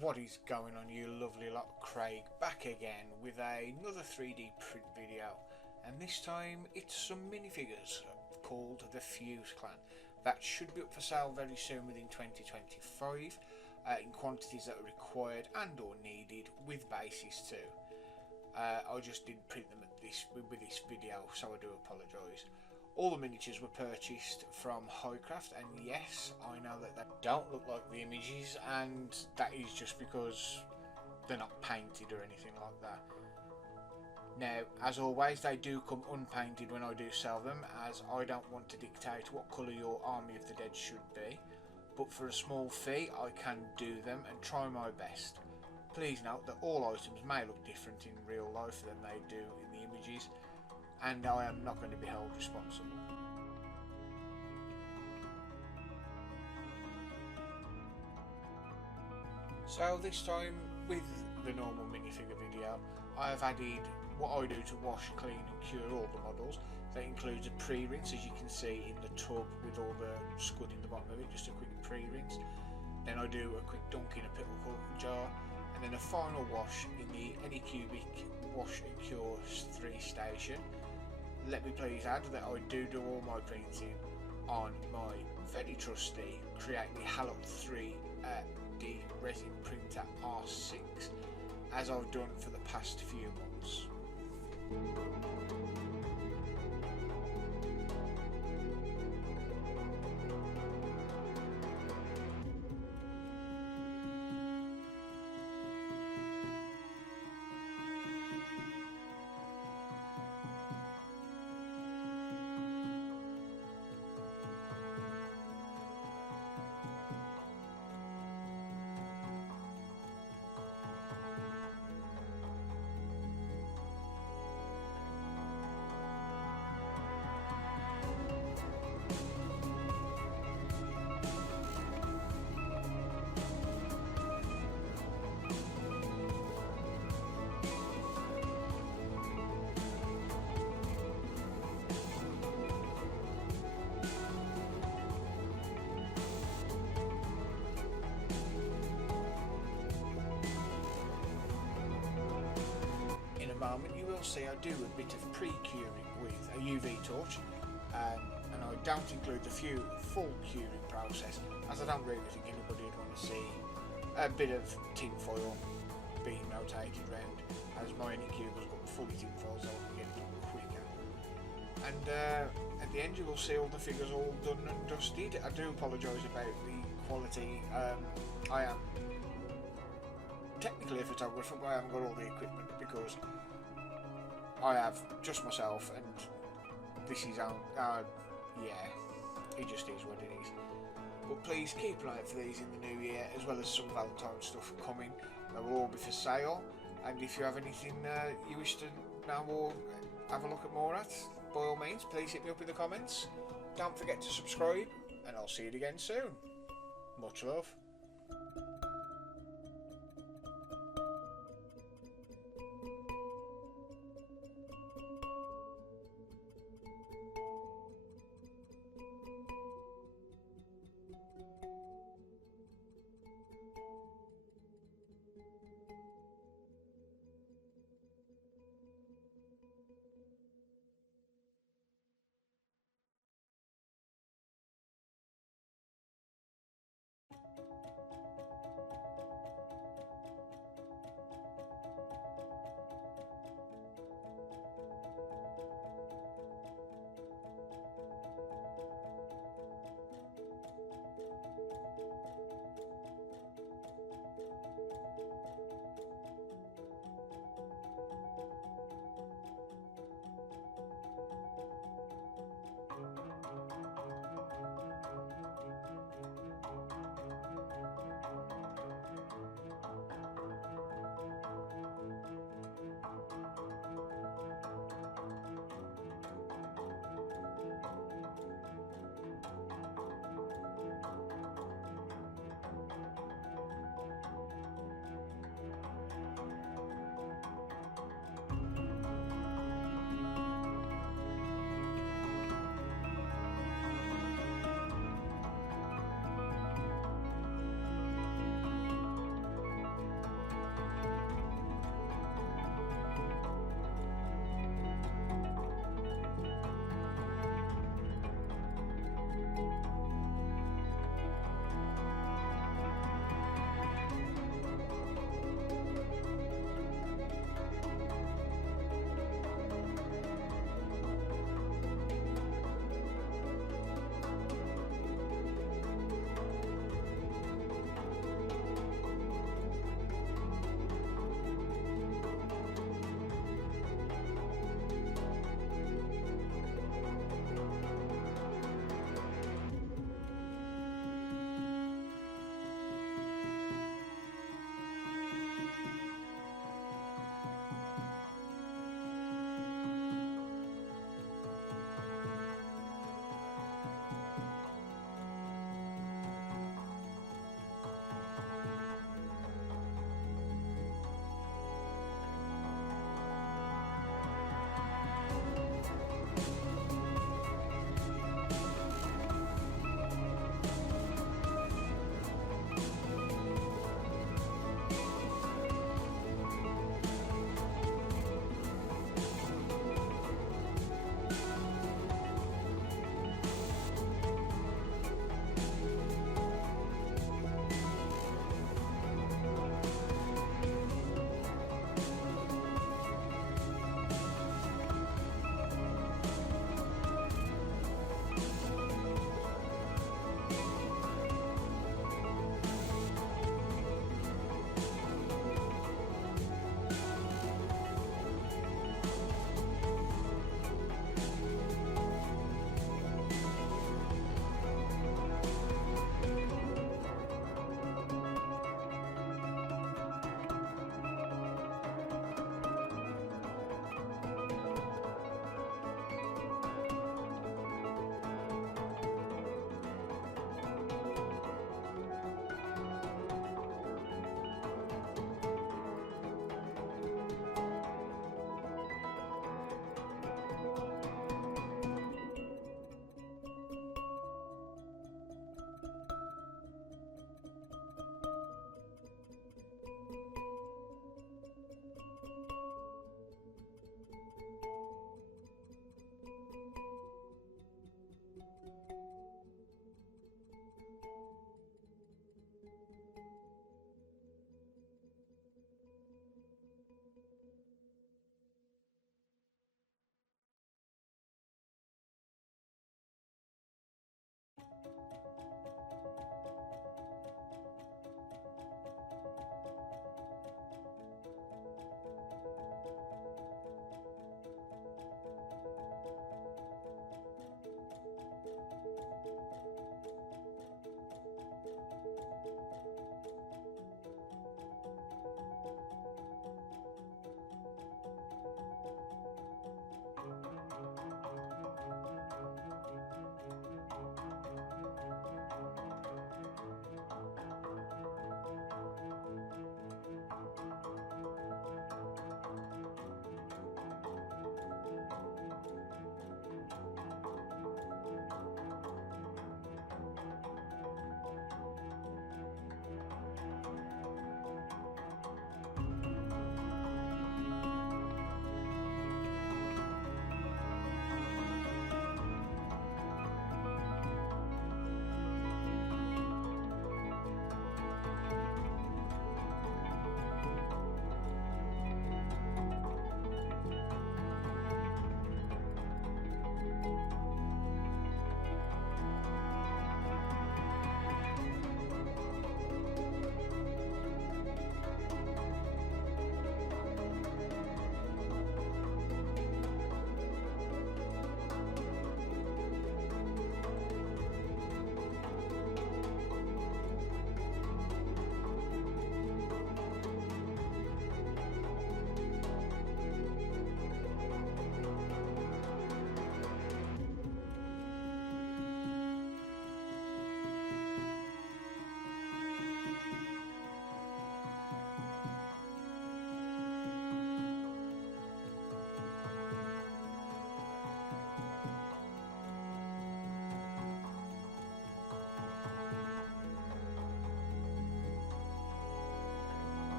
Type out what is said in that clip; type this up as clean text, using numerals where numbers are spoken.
What is going on, you lovely lot? Craig back again with another 3D print video, and this time it's some minifigures called the Fuse Clan that should be up for sale very soon within 2025 in quantities that are required and or needed with bases too. I just didn't print them with this video, so I do apologise. All the miniatures were purchased from Highcraft, and yes, I know that they don't look like the images, and that is just because they're not painted or anything like that. Now, as always, they do come unpainted when I do sell them, as I don't want to dictate what colour your Army of the Dead should be, but for a small fee I can do them and try my best. Please note that all items may look different in real life than they do in the images, and I am not going to be held responsible. So this time, with the normal minifigure video, I have added what I do to wash, clean and cure all the models. That includes a pre-rinse, as you can see in the tub with all the scud in the bottom of it, just a quick pre-rinse. Then I do a quick dunk in a pickle jar, and then a final wash in the Anycubic Wash and Cure 3 station. Let me please add that I do all my printing on my very trusty Create Me Halo 3D resin printer R6, as I've done for the past few months. Moment, you will see I do a bit of pre-curing with a UV torch, and I don't include the full curing process, as I don't really think anybody would want to see a bit of tin foil being rotated round, as my Anycube has got fully tin foil, so I can get it done quicker. And at the end you will see all the figures all done and dusted. I do apologise about the quality. I am technically a photographer, but I haven't got all the equipment because I have just myself, and this is yeah, it just is what it is. But please keep an eye out for these in the new year, as well as some Valentine stuff coming. They will all be for sale, and if you have anything you wish to know or have a look at more at, by all means please hit me up in the comments. Don't forget to subscribe, and I'll see you again soon. Much love.